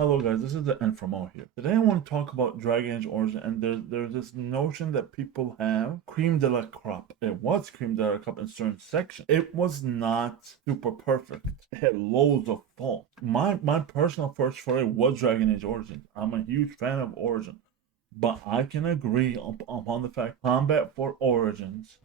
Hello guys, this is the Infamo here. Today I want to talk about Dragon Age Origin, and there's this notion that people have cream de la crop. It was cream de la crop in certain sections. It was not super perfect. It had loads of faults. My personal first foray was Dragon Age Origin. I'm a huge fan of Origin. But I can agree upon the fact combat for Origins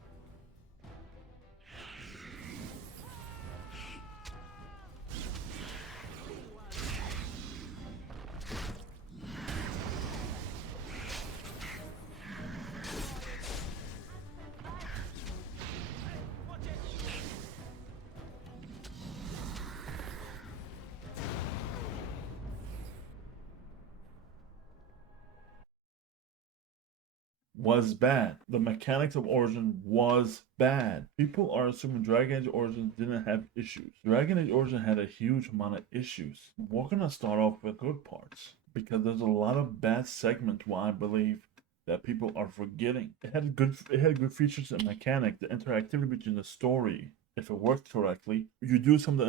was bad. The mechanics of Origin was bad. People are assuming Dragon Age Origin didn't have issues. Dragon Age Origin had a huge amount of issues. We're gonna start off with good parts because there's a lot of bad segments where I believe that people are forgetting. It had good features and mechanic, the interactivity between the story. If it worked correctly, you do something,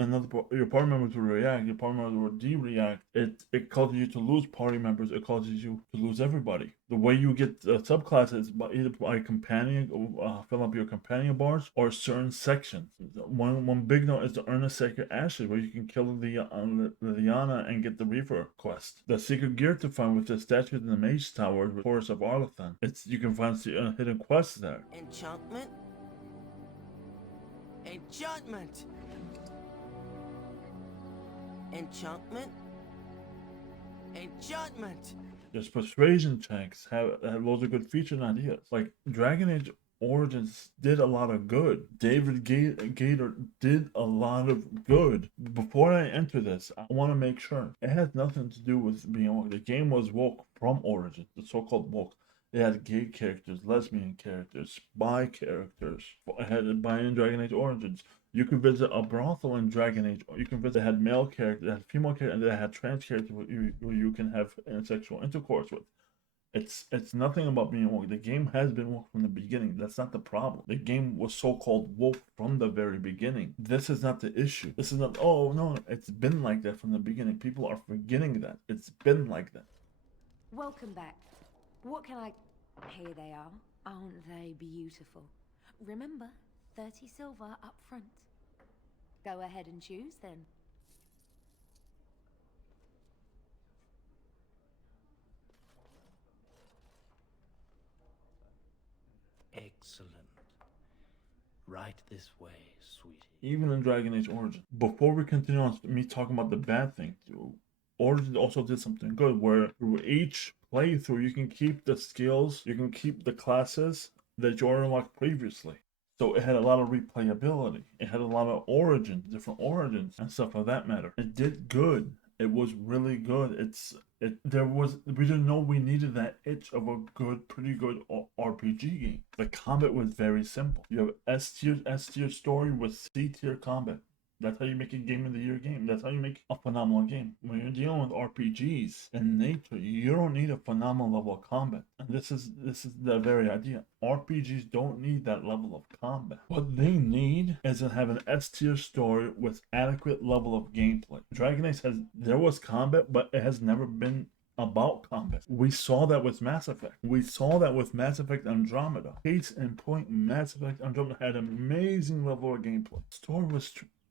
your party members will react, your party members will de-react. It causes you to lose party members. It causes you to lose everybody. The way you get subclasses either by companion, fill up your companion bars or certain sections. One big note is the Earn a Sacred Ashes, where you can kill the Liliana and get the Reaper quest. The secret gear to find with the statues in the Mage Tower with Forest of Arlathan. You can find hidden quests there. Enchantment? Enchantment! Enchantment? Enchantment! There's persuasion checks, have loads of good features and ideas. Like Dragon Age Origins did a lot of good. David Gator did a lot of good. Before I enter this, I want to make sure it has nothing to do with being woke. The game was woke from Origins, the so-called woke. It had gay characters, lesbian characters, spy characters. It had by in Dragon Age Origins. You can visit a brothel in Dragon Age. You can visit. It had male characters, it had female characters, and it had trans characters where you can have sexual intercourse with. It's nothing about being woke. The game has been woke from the beginning. That's not the problem. The game was so-called woke from the very beginning. This is not the issue. This is not, oh no, it's been like that from the beginning. People are forgetting that. It's been like that. Welcome back. What can I... Here they are. Aren't they beautiful? Remember, 30 silver up front. Go ahead and choose then. Excellent. Right this way, sweetie. Even in Dragon Age Origin. Before we continue on me talking about the bad things, Origin also did something good where through each playthrough you can keep the skills, you can keep the classes that you unlocked previously. So it had a lot of replayability. It had a lot of origins, different origins and stuff of that matter. It did good. It was really good. We didn't know we needed that itch of a good, pretty good RPG game. The combat was very simple. You have S tier story with C tier combat. That's how you make a game of the year game. That's how you make a phenomenal game. When you're dealing with RPGs in nature, you don't need a phenomenal level of combat. And this is the very idea. RPGs don't need that level of combat. What they need is to have an S tier story with adequate level of gameplay. Dragon Age there was combat, but it has never been about combat. We saw that with Mass Effect. We saw that with Mass Effect Andromeda. Case in point, Mass Effect Andromeda had an amazing level of gameplay.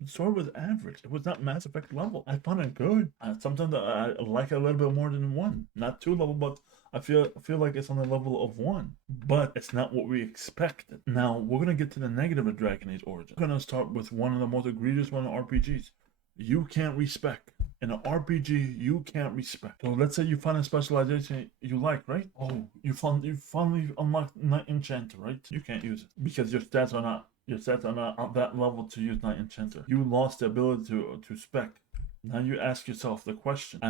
The story was average. It was not Mass Effect level. I found it good. Sometimes I like it a little bit more than one. Not two level, but I feel like it's on the level of one. But it's not what we expected. Now, we're going to get to the negative of Dragon Age Origin. We're going to start with one of the most egregious one in RPGs. You can't respec. In an RPG, you can't respec. So let's say you find a specialization you like, right? Oh, you finally unlocked Knight Enchanter, right? You can't use it because your stats are not at that level to use Knight Enchanter. You lost the ability to spec. Now you ask yourself the question: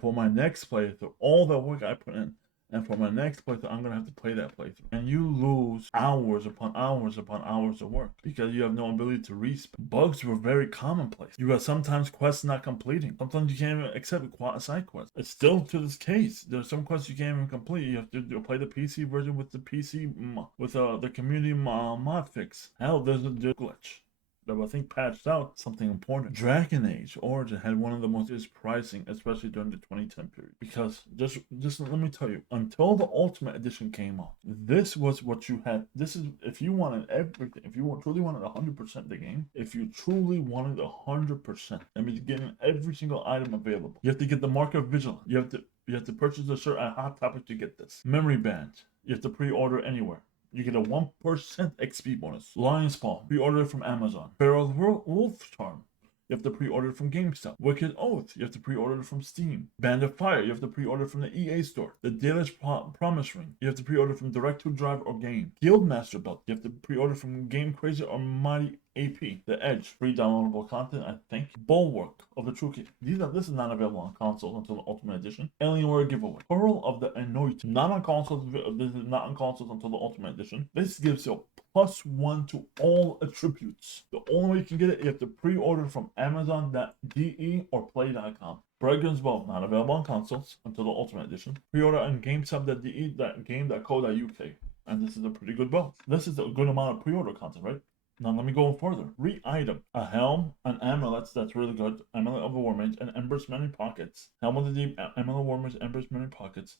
for my next playthrough, all the work I put in, and for my next playthrough, I'm gonna have to play that playthrough, and you lose hours upon hours upon hours of work because you have no ability to respawn. Bugs were very commonplace. You have sometimes quests not completing. Sometimes you can't even accept side quests. It's still to this case. There's some quests you can't even complete. You have to play the PC version with the PC with the community mod fix. Hell, there's a glitch. that I think patched out something important. Dragon Age Origin had one of the most pricing, especially during the 2010 period. Because just let me tell you, until the Ultimate Edition came out, this was what you had. This is if you wanted everything, if you truly wanted 100% the game, if you truly wanted 100%, that means getting every single item available. You have to get the Mark of Vigilance. You have to purchase a shirt at Hot Topic to get this. Memory Band. You have to pre-order anywhere. You get a 1% XP bonus. Lion's Paw, pre-order from Amazon. Feral Wolf Charm, you have to pre-order from GameStop. Wicked Oath, you have to pre-order from Steam. Band of Fire, you have to pre-order from the EA store. The Dalish Promise Ring, you have to pre-order from Direct2Drive or Game. Guildmaster Belt, you have to pre-order from Game Crazy or Mighty AP. The Edge, free downloadable content, I think. Bulwark of the True King. This is not available on consoles until the Ultimate Edition. Alienware giveaway. Pearl of the Anointed, not on consoles. This is not on consoles until the Ultimate Edition. This gives you +1 to all attributes. The only way you can get it, you have to pre-order from Amazon.de or Play.com. Braggon's Bow, not available on consoles until the Ultimate Edition. Pre-order on GameStop.de, game.co.uk. And this is a pretty good bow. This is a good amount of pre-order content, right? Now let me go further. Re-item. A helm, an amulet, that's really good. Amulet of the War Mage, and Ember's Many Pockets. Helm of the Deep, Amulet of the War Mage, Ember's Many Pockets.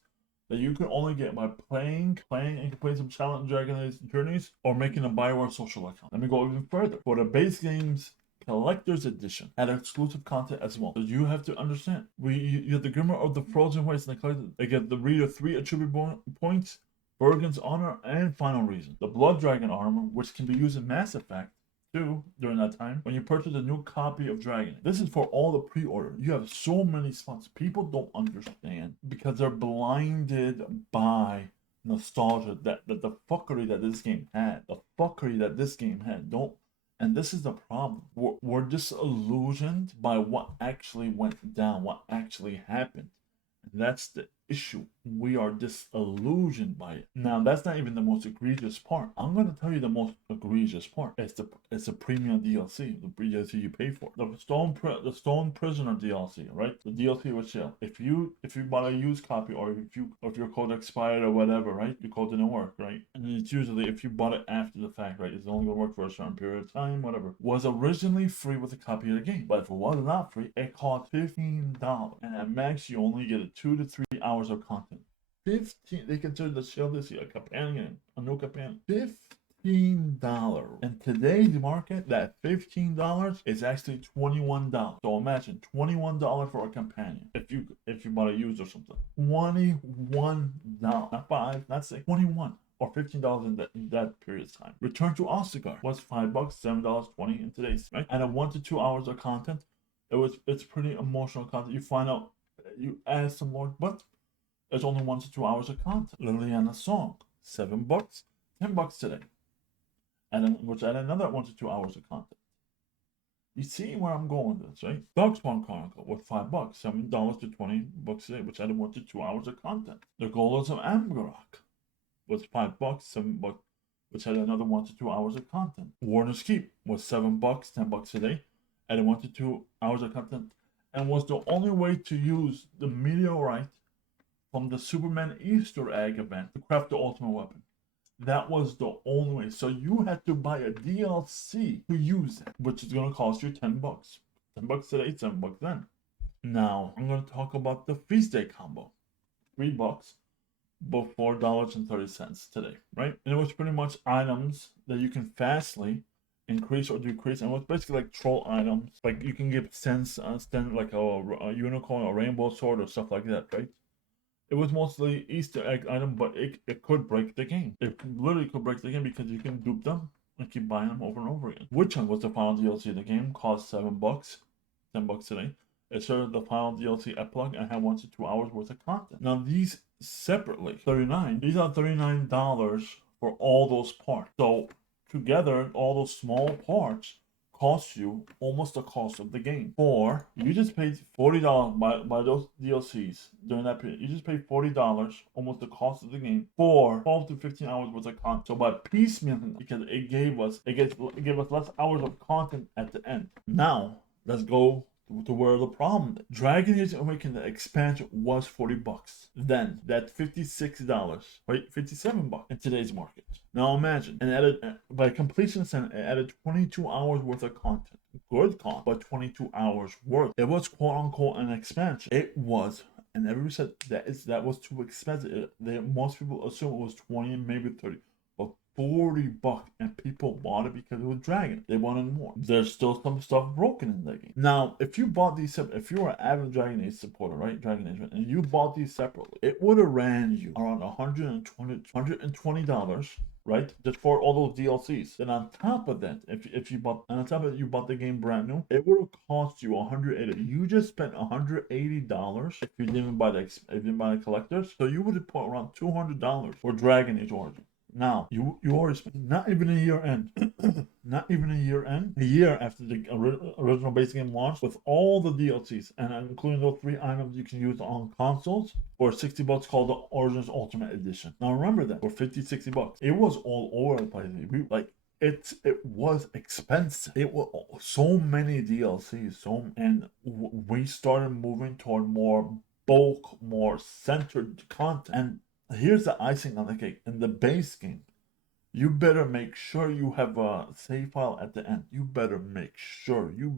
That you can only get by playing and completing some Challenge Dragon Age journeys or making a Bioware social account. Let me go even further. For the base game's Collector's Edition, add exclusive content as well. So you have to understand. You have the Grimmer of the Frozen Wastes and the Collector. They get the reader 3 attribute points, Bergen's Honor, and Final Reason. The Blood Dragon armor, which can be used in Mass Effect 2 during that time when you purchase a new copy of Dragon. This is for all the pre-order. You have so many spots. People don't understand because they're blinded by nostalgia, that the fuckery that this game had. The fuckery that this game had. And this is the problem. We're disillusioned by what actually went down, what actually happened. And that's the issue. We are disillusioned by it. Now, that's not even the most egregious part. I'm going to tell you the most egregious part. It's the premium DLC, the DLC you pay for. The Stone Prisoner DLC, right? The DLC with Shell. If you bought a used copy, or if your code expired or whatever, right? Your code didn't work, right? And it's usually if you bought it after the fact, right? It's only going to work for a certain period of time, whatever. Was originally free with a copy of the game, but if it was not free, it cost $15, and at max you only get 2 to 3 hours of content. 15. They consider the Shell this year a companion, a new companion. $15. In today's market, that $15 is actually $21. So imagine $21 for a companion. If you bought a used or something, $21, not 5, not 6, 21. Or $15 in that period of time. Return to Ostagar was $5, $7.20 in today's, right? And at 1 to 2 hours of content, it's pretty emotional content. You find out, you add some more, but it's only 1 to 2 hours of content. Liliana Song, $7, $10 today. Which add another 1 to 2 hours of content. You see where I'm going with this, right? Darkspawn Chronicle with $5, $7 to $20 today, which added 1 to 2 hours of content. The Golden of Amgarok was $5, $7, which had another 1 to 2 hours of content. Warner's Keep was $7, $10 today, added 1 to 2 hours of content, and was the only way to use the meteorite from the Superman Easter egg event to craft the ultimate weapon. That was the only way. So you had to buy a DLC to use it, which is going to cost you $10. $10 today, $7 then. Now, I'm going to talk about the Feast Day combo. $3, but $4.30 today, right? And it was pretty much items that you can fastly increase or decrease, and it was basically like troll items. Like you can give sense, like a unicorn, a rainbow sword, or stuff like that, right? It was mostly Easter egg item, but it could break the game. It literally could break the game because you can dupe them and keep buying them over and over again. Witch Hunt was the final DLC. The game cost $7, $10 today. It served the final DLC epilogue and had 1 to 2 hours worth of content. Now these separately, these are $39 for all those parts. So together, all those small parts cost you almost the cost of the game. Or you just paid $40 by those DLCs during that period. You just paid $40, almost the cost of the game, for 12 to 15 hours worth of content. So by piecemealing, because it gave us less hours of content at the end. Now let's go to where the problem. Dragon Age Awakening, the expansion was $40. Then that $56, right? $57 in today's market. Now imagine, and added by completion center, it added 22 hours worth of content. Good content, but 22 hours worth. It was quote unquote an expansion. It was, and everybody said that was too expensive. Most people assume it was 20, maybe 30. But $40, and people bought it because it was Dragon. They wanted more. There's still some stuff broken in that game. Now, if you bought these, if you were an avid Dragon Age supporter, right, Dragon Age, and you bought these separately, it would have ran you around $120, right, just for all those DLCs. Then on top of that, if you bought, on top of it, you bought the game brand new, it would have cost you $180. You just spent $180 if you didn't buy the collectors. So you would have put around $200 for Dragon Age Origins. Now, you already spent not even a year end, not even a year end, a year after the original base game launched with all the DLCs, and including those 3 items you can use on consoles for $60 called the Origins Ultimate Edition. Now remember that, for $50-$60. It was all over the place. It was expensive. It was so many DLCs, and we started moving toward more bulk, more centered content. And here's the icing on the cake. In the base game, you better make sure you have a save file at the end. You better make sure you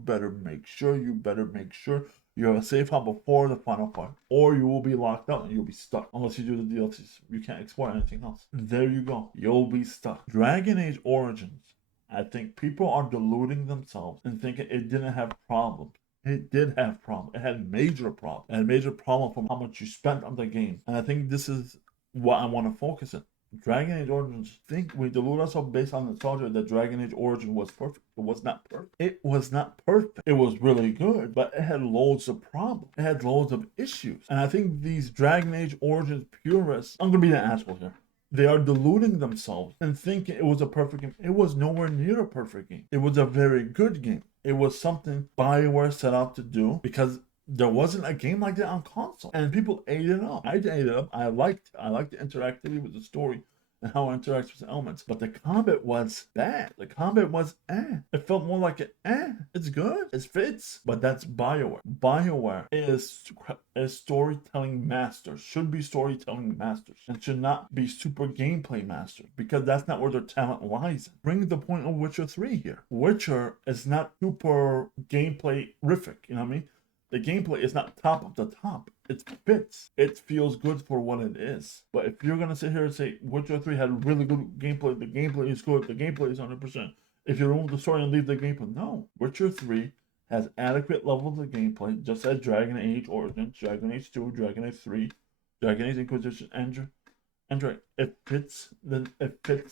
have a save file before the final part, or you will be locked out and you'll be stuck unless you do the DLCs. You can't export anything else. There you go. You'll be stuck. Dragon Age Origins, I think people are deluding themselves and thinking it didn't have problems. It did have problems. It had major problems. It had major problem from how much you spent on the game. And I think this is what I want to focus on. Dragon Age Origins, think we delude ourselves based on nostalgia that Dragon Age Origins was perfect. It was not perfect. It was not perfect. It was really good, but it had loads of problems. It had loads of issues. And I think these Dragon Age Origins purists, I'm going to be an asshole here, they are deluding themselves and thinking it was a perfect game. It was nowhere near a perfect game. It was a very good game. It was something BioWare set out to do because there wasn't a game like that on console, and people ate it up. I ate it up. I liked the interactivity with the story and how it interacts with the elements, but the combat was bad. The combat was It felt more like it's good, it fits, but that's BioWare. BioWare is storytelling masters, should be storytelling masters, and should not be super gameplay masters, because that's not where their talent lies. Bring the point of Witcher 3 here. Witcher is not super gameplay-rific, you know what I mean? The gameplay is not top of the top. It fits. It feels good for what it is. But if you're going to sit here and say Witcher 3 had really good gameplay, the gameplay is good, the gameplay is 100%. If you remove the story and leave the gameplay, no. Witcher 3 has adequate levels of gameplay, just as Dragon Age Origins, Dragon Age 2, Dragon Age 3, Dragon Age Inquisition, and it fits the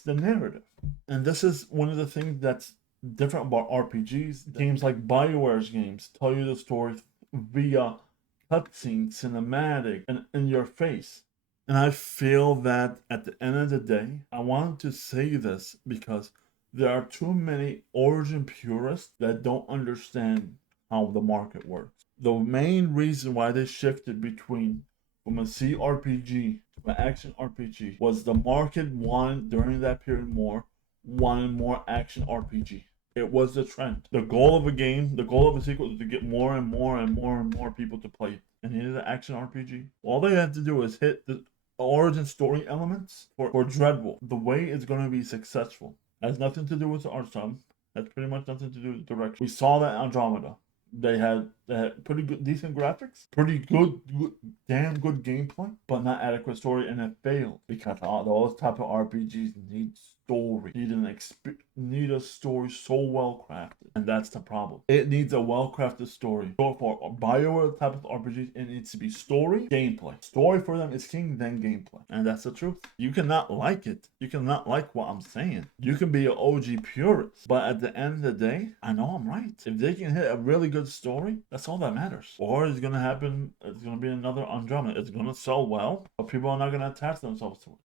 narrative. And this is one of the things that's different about RPGs. Games like BioWare's games tell you the story via cutscene, cinematic, and in your face. And I feel that at the end of the day, I wanted to say this because there are too many Origin purists that don't understand how the market works. The main reason why they shifted from a CRPG to an action RPG was the market wanted, during that period, wanted more action RPG. It was the trend. The goal of a game, the goal of a sequel, is to get more and more people to play it. And it is an action RPG. All they had to do is hit the origin story elements for Dreadwolf. The way it's going to be successful has nothing to do with the art style. Has pretty much nothing to do with direction. We saw that in Andromeda. They had pretty good, decent graphics, pretty good, damn good gameplay, but not adequate story, and it failed because those type of RPGs need story, need a story so well crafted, and that's the problem. It needs a well crafted story. So for BioWare type of RPGs, it needs to be story, gameplay. Story for them is king, then gameplay, and that's the truth. You cannot like it. You cannot like what I'm saying. You can be an OG purist, but at the end of the day, I know I'm right. If they can hit a really good story, that's all that matters. Or it's gonna happen. It's gonna be another Andromeda. It's gonna sell well, but people are not gonna attach themselves to it.